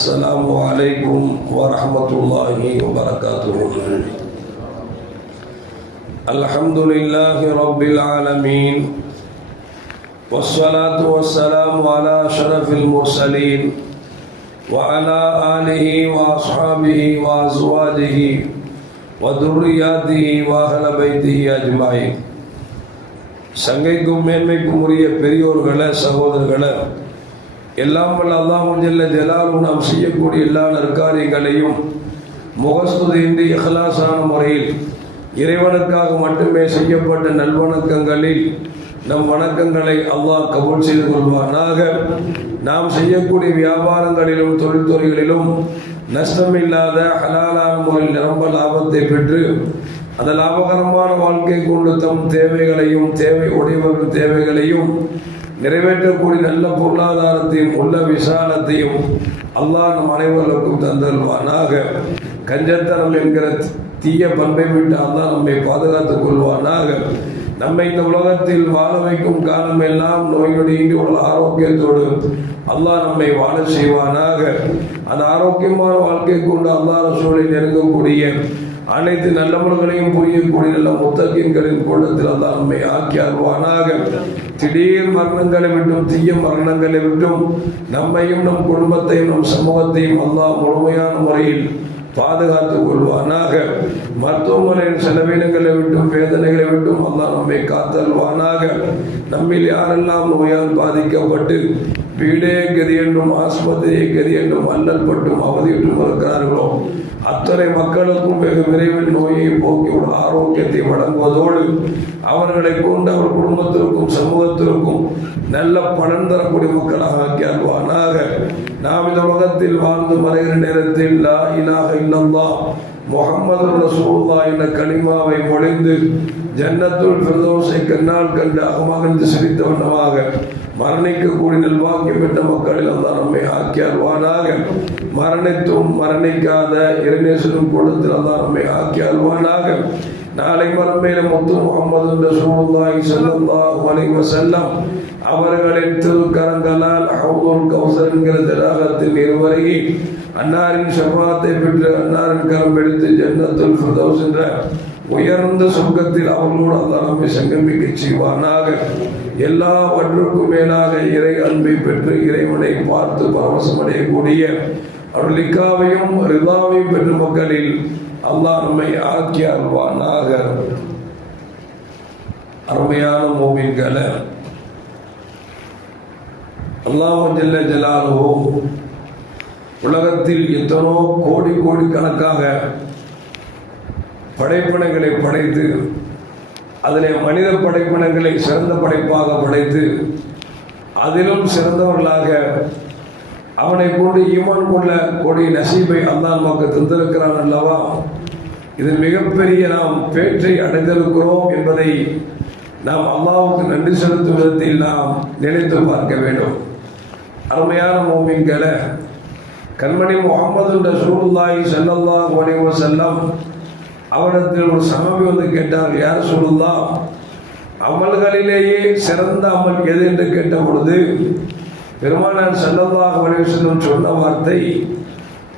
السلام عليكم ورحمة الله وبركاته. الحمد لله رب العالمين والصلاة والسلام على أشرف المرسلين وعلى آله وأصحابه وأزواجه وذرياته وأهل بيته أجمعين. சங்கைக்கும் மேன்மைக்கும் உரிய பெரியோர்களே, சகோதரர்களே, எல்லாம் வல்ல அல்லாஹ் ஜல்ல ஜலாலுஹு நாம் செய்யக்கூடிய எல்லா நற்காரியங்களையும் முகஸ்துதியின்றி இஹ்லாஸான முறையில் இறைவனுக்காக மட்டுமே செய்யப்பட்ட நல்வணக்கங்களில் நம் வணக்கங்களை அல்லாஹ் கபூல் செய்து கொள்வானாக. நாம் செய்யக்கூடிய வியாபாரங்களிலும் தொழில்துறைகளிலும் நஷ்டமில்லாத ஹலாலான முறையில் நிரம்ப லாபத்தை பெற்று அந்த லாபகரமான வாழ்க்கை கொண்டு தம் தேவைகளையும் தேவை உடையவர்கள் தேவைகளையும் நிறைவேற்றக்கூடிய நல்ல பொருளாதாரத்தையும் உள்ள விசாலத்தையும் அல்லாஹ் நம் அனைவருக்கும் தந்தல்வானாக. கஞ்சத்தனம் என்கிற தீய பண்பை விட்டு அல்லாஹ் நம்மை பாதுகாத்துக் கொள்வானாக. நம்மை இந்த உலகத்தில் வாழ வைக்கும் காலம் எல்லாம் நோய் நொடியின்றி உள்ள ஆரோக்கியத்தோடு அல்லாஹ் நம்மை வாழ செய்வானாக. அந்த ஆரோக்கியமான வாழ்க்கை கொண்டு அல்லாஹ் ரசூலை நெருங்கக்கூடிய அனைத்து நல்லவர்களையும் புரியக்கூடிய நல்ல முத்தகீன்களின் கூட்டத்தில் அல்லாஹ் நம்மை ஆக்கி அருள்வானாக. திடீர் மரணங்களை விட்டும் தீய மரணங்களை விட்டும் நம்மையும் நம் குடும்பத்தையும் நம் சமூகத்தையும் அல்லாஹ் முழுமையான முறையில் பாதுகாத்துக் கொள்வானாக. மருத்துவமனையின் செலவினங்களை விட்டும் வேதனைகளை விட்டும் அல்லாஹ் நம்மை காத்தல்வானாக. நம்மில் யாரெல்லாம் நோயால் பாதிக்கப்பட்டு வீடே கதி என்றும் ஆஸ்பத்திரியை கதி என்றும் அல்லல் பட்டும் அவதியுற்றும் இருக்கிறார்களோ அத்தனை மக்களுக்கும் வெகு விரைவில் நோயை போக்கியுள்ள ஆரோக்கியத்தை வழங்குவதோடு அவர்களை கொண்டு அவர் குடும்பத்திற்கும் சமூகத்திற்கும் நல்ல பலன் தரக்கூடிய மக்களாக ஆக்கி அல்வானாக. நாம் இந்த உலகத்தில் வாழ்ந்து மறைகிற நேரத்தில் லா இலாஹ இல்லல்லாஹ் முஹம்மது ரசூலுல்லாஹ் என்ற கலிமாவை மொழிந்து ஜன்னத்துல் ஃபிர்தௌஸை கண்ணால் கண்டு அகமகிழ்ந்து சிரித்த வண்ணமாக மரணிக்கக்கூடிய நல்வாக்கியம் பெற்ற மக்களில் அல்லாஹ் நம்மை ஆக்கி அல்வானாக. மரணித்தும் மரணிக்காத இறைநேசரும் கூடத்தில் அல்லாஹ் நம்மை ஆக்கி அல்வானாக. நாளை மறுமையில முத்து முஹம்மது ரசூலுல்லாஹி ஸல்லல்லாஹு அலைஹி வஸல்லம் அவர்களின் திருக்கரங்களால் ஹவுதுல் கௌசர் என்கிற தடாகத்தில் இருவருகி அன்னாரின் ஷஃபாத்தை பெற்று அன்னாரின் கரம் எடுத்து ஜன்னத்துல் ஃபிர்தௌஸ் என்ற உயர்ந்த சொர்க்கத்தில் அவர்களோடு அல்லாஹ் நம்மை சங்கமிக்க செய்வானாக. எல்லாவற்றுக்கும் மேலாக இறை அன்பை பெற்று இறைவனை பார்த்து பரவசமடையக்கூடிய அவர்களிக்காவையும் ரிதாவையும் பெற்ற மக்களில் அல்லாஹ் நம்மை ஆக்கி அருள்வானாக. அருமையான மோமின்களை, அல்லாஹ் ஜல்ல ஜலாலுஹு உலகத்தில் எத்தனோ கோடி கோடி கணக்காக படைப்பினங்களை படைத்து அதிலே மனித படைப்பினங்களை சிறந்த படைப்பாக படைத்து அதிலும் சிறந்தவர்களாக அவனை கொண்டு ஈமான் கொள்ள கூடிய நசீபை அல்லாஹ் நமக்கு தந்திருக்கிறான் அல்லவா. இது மிகப்பெரிய நாம் பேற்றை அடைந்திருக்கிறோம் என்பதை நாம் அல்லாஹ்வுக்கு நன்றி செலுத்தும் விதத்தில் நாம் நினைத்து பார்க்க வேண்டும். அருமையான மோமின்களை, கண்மணி முஹம்மது ரசூலுல்லாஹி ஸல்லல்லாஹு அலைஹி வஸல்லம் அவரிடத்தில் ஒரு சஹாபி வந்து கேட்டார், யா ரசூலுல்லாஹ், அமல்களிலேயே சிறந்த அமல் எது என்று கேட்ட பொழுது பெருமானார் ஸல்லல்லாஹு அலைஹி வஸல்லம் சொன்ன வார்த்தை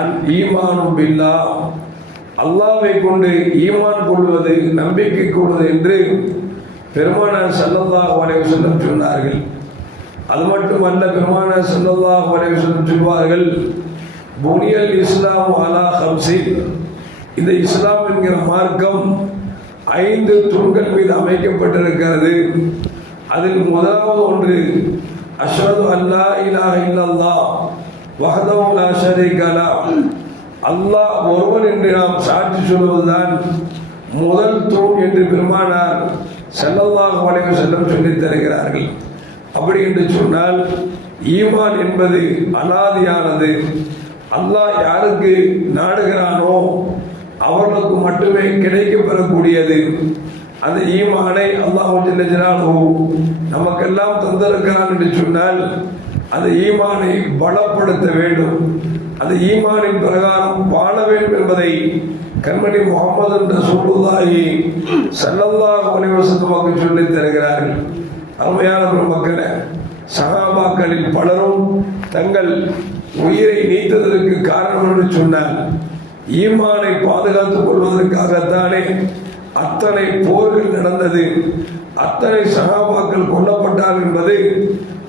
அன் ஈமானு பில்லாஹ், அல்லாஹ்வை கொண்டு ஈமான் கொள்வது, நம்பிக்கை கொள்வது என்று பெருமானார் ஸல்லல்லாஹு அலைஹி வஸல்லம் சொன்னார்கள். அது மட்டுமல்ல, பெருமானார் ஸல்லல்லாஹு அலைஹி வஸல்லம் சொல்வார்கள், புனியல் இஸ்லாம் அலா ஹம்ஸின், இந்த இஸ்லாம் என்கிற மார்க்கம் 5 தூண்கள் மீது அமைக்கப்பட்டிருக்கிறது. அதில் முதலாவது ஒன்று அஷ்ஹது அல்லா இலாஹ இல்லல்லாஹ் வஹ்தஹு லா ஷரீக லஹ், அல்லாஹ் ஒருவன் என்று நாம் சாட்சி சொல்வதுதான் முதல் தூண் என்று பெருமானார் ஸல்லல்லாஹு அலைஹி வஸல்லம் சொல்லித் தருகிறார்கள். அப்படி என்று சொன்னால் ஈமான் என்பது அனாதியானது. அல்லாஹ் யாருக்கு நாடுகிறானோ அவர்களுக்கு மட்டுமே கிடைக்கப் பெறக்கூடியது. அந்த ஈமானை அல்லாஹ் ஜல்ல ஜலாலுஹு நமக்கெல்லாம் தந்திருக்கிறான் என்று சொன்னால் அந்த ஈமானை பலப்படுத்த வேண்டும், அந்த ஈமானின் பிரகாரம் வாழ வேண்டும் என்பதை கண்மணி முஹம்மது ரசூலுல்லாஹி ஸல்லல்லாஹு அலைஹி வஸல்லம் சொல்லித் தருகிறார்கள். அருமையான மக்களே, சஹாபாக்களில் பலரும் தங்கள் உயிரை நீத்ததற்கு காரணம் என்று சொன்னால் ஈமானை பாதுகாத்துக் கொள்வதற்காகத்தானே அத்தனை போர்கள் நடந்தது, அத்தனை சஹாபாக்கள் கொல்லப்பட்டார் என்பது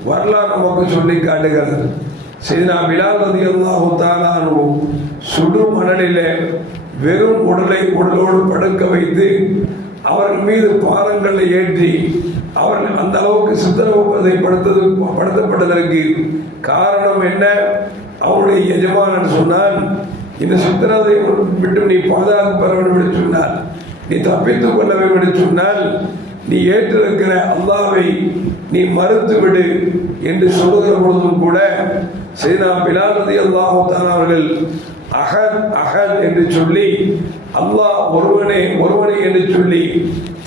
வரலாறு நமக்கு சொல்லி காட்டுகிறது. சையதுனா பிலால் ரலியல்லாஹு தஆலா அன்ஹு சுடு மணலிலே வெறும் உடலோடு படுக்க வைத்து அவர்கள் மீது பாரங்களை ஏற்றி அவர்கள் அந்த அளவுக்கு சித்திரவதைப்படுத்தப்பட்டதற்கு காரணம் என்ன? அவருடைய எஜமானன் சொன்னான், இந்த சித்திரத்தை விட்டு நீ பாதுகாப்பு பெற வேண்டும் என்று சொன்னால், நீ தப்பித்துக் கொள்ள வேண்டும் என்று சொன்னால், நீ ஏற்றிருக்கிற அல்லாஹ்வை நீ மறுத்து விடு என்று சொல்லுகிற பொழுதும் கூட சையதுனா பிலால் ரலியல்லாஹு தஆலா அவர்கள் அஹத் அஹத் என்று சொல்லி அல்லாஹ் ஒருவனே என்று சொல்லி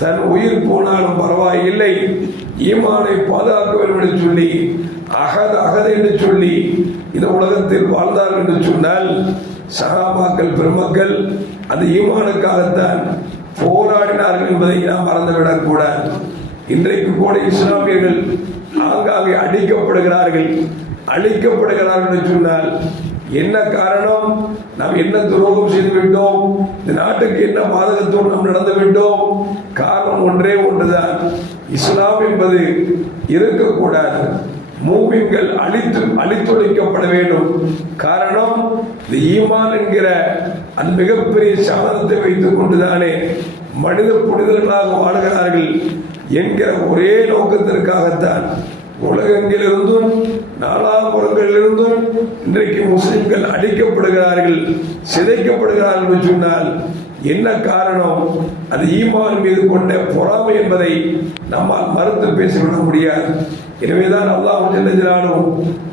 தன் உயிர் போனாலும் பரவாயில்லை, ஈமானை பாதுகாக்க வேண்டும் என்று சொல்லி அஹத் அஹத் என்று சொல்லி இந்த உலகத்தில் வாழ்ந்தார்கள் என்று சொன்னால், சஹாபாக்கள் பெருமக்கள் அந்த ஈமானுக்காகத்தான் போராடினார்கள் என்பதை நாம் மறந்துவிடக் கூடாது. இன்றைக்கு கூட இஸ்லாமியர்கள் ஆங்காங்கே அழிக்கப்படுகிறார்கள் என்று சொன்னால் என்ன காரணம்? நாம் என்ன துரோகம் செய்து விட்டோம்? இந்த நாட்டுக்கு என்ன பாதகத்தோடு நாம் நடந்து விட்டோம்? காரணம் ஒன்றே ஒன்றுதான், இஸ்லாம் என்பது இருக்கக்கூடாது. மூமின்கள் அழித்தொழிக்கப்பட வேண்டும். காரணம், இந்த ஈமான் என்கிற அந்த மிகப்பெரிய சாதனத்தை வைத்துக் கொண்டுதானே மனித புனிதர்களாக வாழ்கிறார்கள் என்கிற ஒரே நோக்கத்திற்காகத்தான் உலகெங்கிலிருந்தும் நாலாபுறங்களிலிருந்தும் இன்றைக்கு முஸ்லிம்கள் அழிக்கப்படுகிறார்கள், சிதைக்கப்படுகிறார்கள் என்று சொன்னால் என்ன காரணம்? அது ஈமான் மீது கொண்ட பொறாமை என்பதை நம்மால் மறுத்து பேசிவிட முடியாது. எனவேதான் அல்லாஹ் ஜல்ல ஜலாலுஹு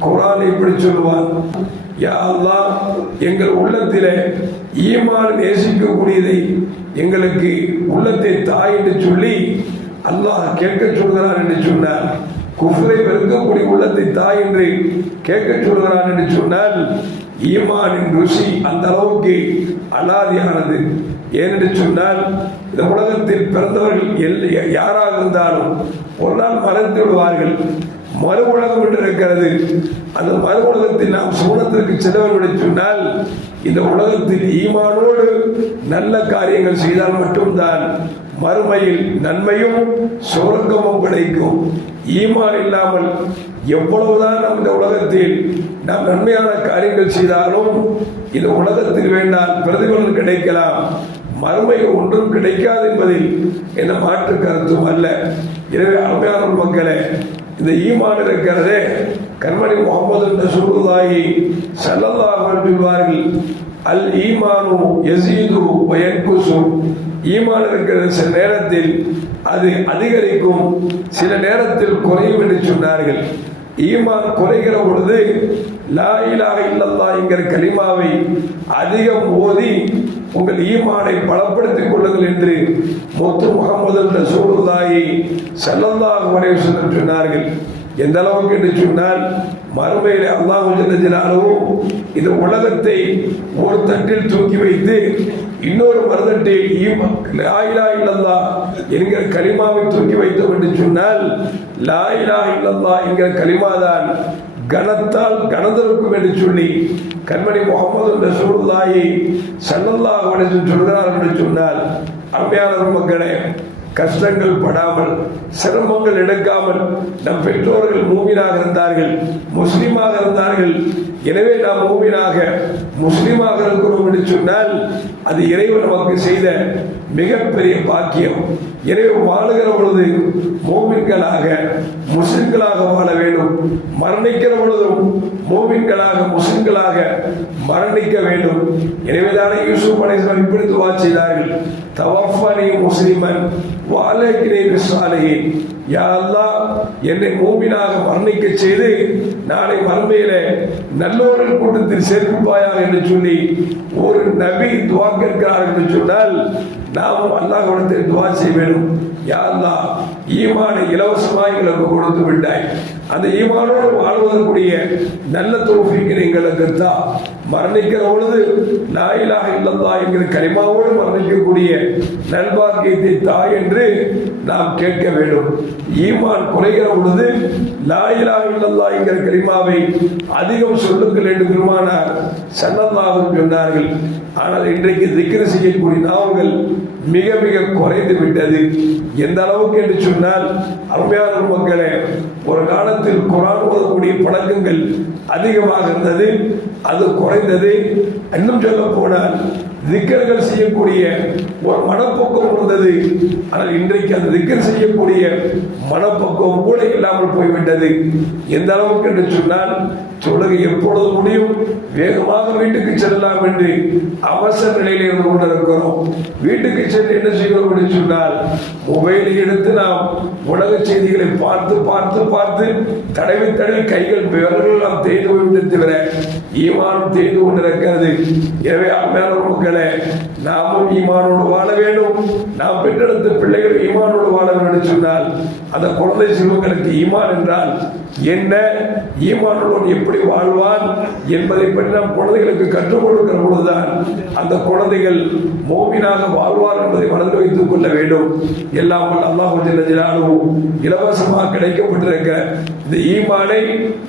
குர்ஆனை இப்படி சொல்லுவான், யா அல்லாஹ், எங்கள் உள்ளத்திலே ஈமான் நேசிக்கக்கூடியதை எங்களுக்கு உள்ளத்தை தாய் என்று சொல்லி அல்லாஹ் கேட்க சொல்கிறான் என்று சொன்னார். குஃப்ரை வெறுக்கக்கூடிய உள்ளத்தை தாய் என்று கேட்க சொல்கிறான் என்று சொன்னால் ஈமானின் ருசி அந்த அளவுக்கு அலாதியானது. ஏனென்று சொன்னால் இந்த உலகத்தில் பிறந்தவர்கள் யாராக இருந்தாலும் ஒரு நாள் மறைத்து விடுவார்கள். மறு உலகம் என்று இருக்கிறது. அந்த மறு உலகத்தில் நாம் சூனத்திற்கு செல்லவில்லை சொன்னால் இந்த உலகத்தில் ஈமானோடு நல்ல காரியங்கள் செய்தால் மட்டும்தான் மறுமையில் நன்மையும் சுவர்க்கமும் கிடைக்கும். ஈமான் இல்லாமல் எவ்வளவுதான் நாம் இந்த உலகத்தில் நாம் நன்மையான காரியங்கள் செய்தாலும் இந்த உலகத்தில் வேண்டால் பிரதிபலன் கிடைக்கலாம், மறுமையில் ஒன்றும் கிடைக்காது என்பதில் எந்த மாற்று கருத்தும் அல்ல. எனவே அருமையான மக்களே, இந்த ஈமான் இருக்கிறதே, கண்மணி முஹம்மது ரசூலுல்லாஹி ஸல்லல்லாஹு அலைஹி சொல்வார்கள், அல் ஈமானு யஸீது வ யன்குசு. ஈமான் இருக்கிறது சில நேரத்தில் அது அதிகரிக்கும், சில நேரத்தில் குறையும் என்று சொன்னார்கள். ஈமான் குறைகிற பொழுது லா இலாஹ இல்லல்லாஹ் என்கிற கலிமாவை அதிகம் ஓதி உங்கள் ஈமானை பலப்படுத்திக் கொள்ளுங்கள் என்று முத்து முஹம்மது ரசூலுல்லாஹி ஸல்லல்லாஹு அலைஹி வஸல்லம் சொன்னார்கள். எந்த அளவுக்கு என்று சொன்னால் மறுமையிலே அல்லாஹ் ஜல்ல ஜலாலுஹு இந்த உலகத்தை ஒரு தட்டில் தூக்கி வைத்து இன்னொரு மறுதட்டில் லா இலாஹ இல்லல்லாஹ் என்கிற கலிமாவை தூக்கி வைத்தோம் என்று சொன்னால் லா இலாஹ இல்லல்லாஹ் என்கிற கலிமாதான் கனத்தால் கனதருக்கும் என்று சொல்லி கண்மணி முஹம்மது ரசூலுல்லாஹி ஸல்லல்லாஹு அலைஹி வஸல்லம் சொல்கிறார் என்று சொன்னால், அருமையான மக்களே, கஷ்டங்கள் படாமல் சிரமங்கள் எடுக்காமல் நம் பெற்றோர்கள் மூமினாக இருந்தார்கள், முஸ்லிமாக இருந்தார்கள். எனவே நாம் மூமினாக முஸ்லிமாக இருக்கிறோம் என்று சொன்னால் அது இறைவன் நமக்கு செய்த மிகப்பெரிய பாக்கியம். எனவே வாழுகிற பொழுது மூமின்களாக முஸ்லிம்களாக வாழ வேண்டும், மரணிக்கிற பொழுதும் மூமின்களாக முஸ்லிம்களாக மரணிக்க வேண்டும். எனவேதானே யூசுப் அலைஹிஸ்ஸலாம் இப்படி துஆ செய்தார்கள், தவஃபனி முஸ்லிமன் வ அல்ஹிக்னி பிஸ்ஸாலிஹீன். யா அல்லாஹ், என்னை மூமினாக மரணிக்க செய்து நாளை மறுமையிலே நல்லோரின் கூட்டத்தில் சேர்ப்பாயாக என்று சொல்லி ஒரு நபி துஆ கேட்கிறார்கள் என்று சொன்னால் நாமும் அல்லாஹ்விடத்தில் துஆ செய்ய வேண்டும். யா அல்லாஹ், ஈமானை இலவசமாக எங்களுக்கு கொடுத்து விட்டாய், அந்த ஈமானோடு வாழ்வதற்குரிய நல்ல தௌஃபீக் எங்களுக்கு தான். மரணிக்கிற பொழுது லா இலாஹ இல்லல்லாஹ் என்கிற கலிமாவோடு மரணிக்கக்கூடிய நல்பாக்கியத்தை தாய் என்று நாம் கேட்க வேண்டும். ஈமான் குறைகிற பொழுது லா இலாஹ இல்லல்லாஹ் என்கிற கலிமாவை அதிகம் சொல்லுங்கள் என்று பெருமானார் ஸல்லல்லாஹு சொன்னார்கள். ஆனால் இன்றைக்கு திக்ர் செய்யக்கூடிய நாவுகள் மிக மிக குறைந்து விட்டது. எந்த அளவுக்கு என்று சொன்னால், அருமையான மக்களே, ஒரு காலத்தில் குர்ஆன் ஓதக்கூடிய பழக்கங்கள் அதிகமாக இருந்தது, அது குறைந்தது. இன்னும் சொல்ல போனால் திக்கர்கள் செய்யக்கூடிய ஒரு மனப்பக்குவம் இருந்தது. ஆனால் இன்றைக்கு அந்த திக்கர் செய்யக்கூடிய மனப்பக்குவம் கூட இல்லாமல் போய்விட்டது. எந்த அளவுக்கு என்று சொன்னால், தொழுகை எப்பொழுது முடியும், வேகமாக வீட்டுக்கு செல்லலாம் என்று அவசர நிலையில் இருந்து கொண்டிருக்கிறோம். வீட்டுக்கு சென்று என்ன செய்கிறோம் என்று சொன்னால், மொபைலை எடுத்து நாம் உலக செய்திகளை பார்த்து பார்த்து பார்த்து தடவி தடவி கைகள் விரல்கள் நாம் தேய்ந்து போய்விட்டு தவிர ஈமானும் தேய்ந்து கொண்டிருக்கிறது. எனவே அருமையான மக்களே, நாமும் ஈமானோடு வாழ வேண்டும். நாம் பெற்றெடுத்த பிள்ளைகள் ஈமானோடு வாழ வேண்டும் என்று சொன்னால், அந்த குழந்தை செல்வங்களுக்கு ஈமான் என்றால் என்ன, ஈமானோடு எப்படி வாழ்வான் என்பதை பற்றி நாம் குழந்தைகளுக்கு கற்றுக் கொடுக்கிற பொழுதுதான் அந்த குழந்தைகள் மோமினாக வாழ்வார் என்பதை மனதில் வைத்துக் கொள்ள வேண்டும். எல்லாம் அல்லாஹ் ஜல்ல ஜலாலுஹு இலவசமாக கிடைக்கப்பட்டிருக்க இந்த ஈமானை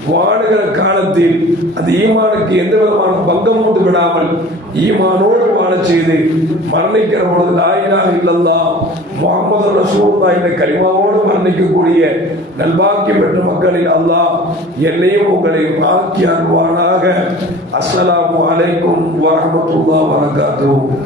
வாழுகிற காலத்தில் அந்த ஈமானுக்கு எந்த விதமான பங்கம் உண்டு விடாமல் ஈமானோடு வாழச் செய்து மரணிக்கிற பொழுது லா இலாஹ இல்லல்லாஹ் முஹம்மது ரசூலுல்லாஹ் என்ற கலிமாவோடு மரணிக்கக்கூடிய நல்பாக்கியம் பெற்ற மக்களில் அல்லாஹ் என்னையும் உங்களையும் ஆக்கி அருள்வானாக. அஸ்ஸலாமு அலைக்கும் வரஹ்மத்துல்லாஹி வபரகாத்துஹு.